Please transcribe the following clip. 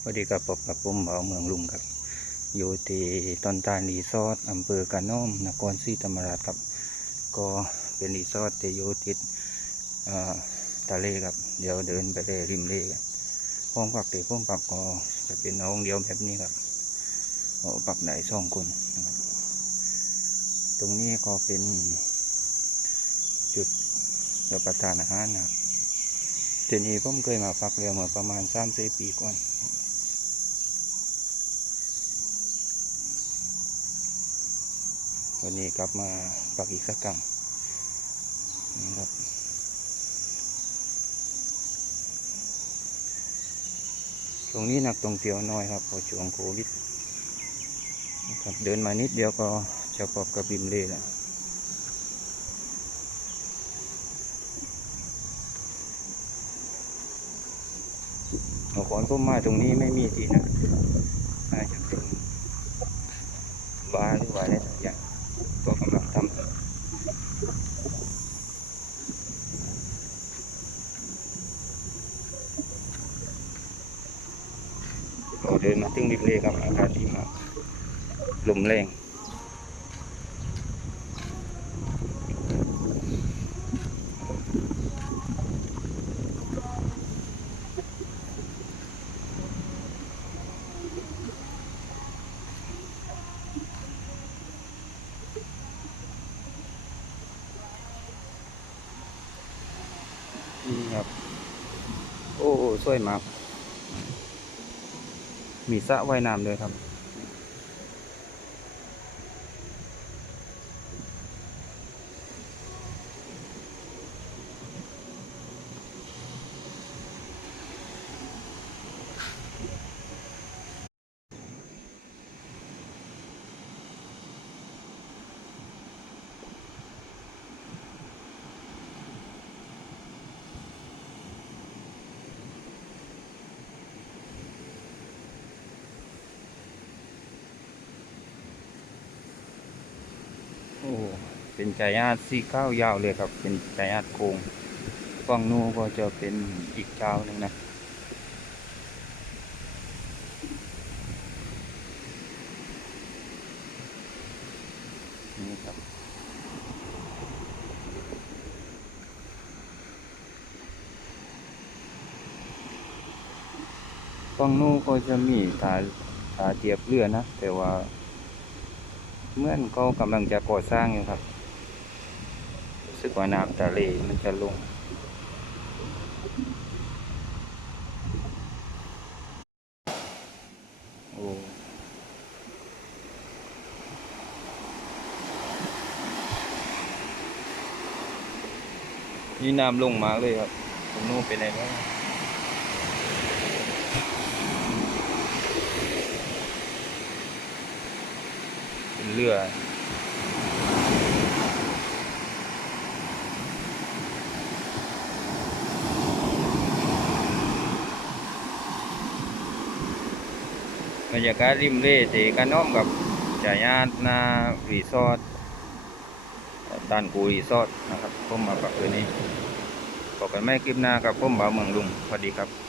สวัสดีครับผมกับผมเบาเมืองลุงครับ อยู่ที่ตอนตาลรีสอร์ทอำเภอกระน้อมนครศรีธรรมราชครับ ก็เป็นรีสอร์ทที่อยู่ติดทะเลครับ เดี๋ยวเดินไปเลยริมเลกันห้องพักที่ผมพักก็จะเป็นห้องเดียวแบบนี้ครับก็พักได้สองคนตรงนี้ก็เป็นจุดรับประทานอาหารนะครับทีนี้ผมเคยมาพักเรือเมื่อประมาณสามสี่ปีก่อน วันนี้กลับมาพักอีกสักครั้งนี่ครับตรงนี้นักท่องเที่ยวน้อยครับพอช่วงโควิดครับเดินมานิดเดียวก็จะพบกับบิมเล่แล้วเมื่อก่อนผมมาตรงนี้ไม่มีทีนะน่าจะเป็นบาร์หรือว่าอะไรสักอย่างก็กำลังทำเราเดิน มาถึงริมเลครับอากาศดีมากลมแรงนี่ครับ โอ้โอ้สวยมาก มีสระว่ายน้ำด้วยครับ โอ้เป็นชายาทสีข้าวยาวเลยครับ เป็นชายาทโคงฝั่งนูก็จะเป็นอีกเจ้าหนึ่งนะนี่ครับฝั่งนู้ก็จะมีตาตาเจียบเรือนะ แต่ว่า เหมื่อนเขากำลังจะก่อสร้างอยู่ครับรู้สึกว่าน้ำทะเลมันจะลงโอ้นี่น้ำลงมาเลยครับตรงนู้นเป็นไงบ้าง เป็นเรือบรรยากาศริมเล่ที่กันน้อมกับจายาตนารีสอร์ทด้านกูรีสอร์ทนะครับผมมาปักตัวนี้พบกันไม่คลิปหน้ากับผมบ่าวเมืองลุงสวัสดีครับ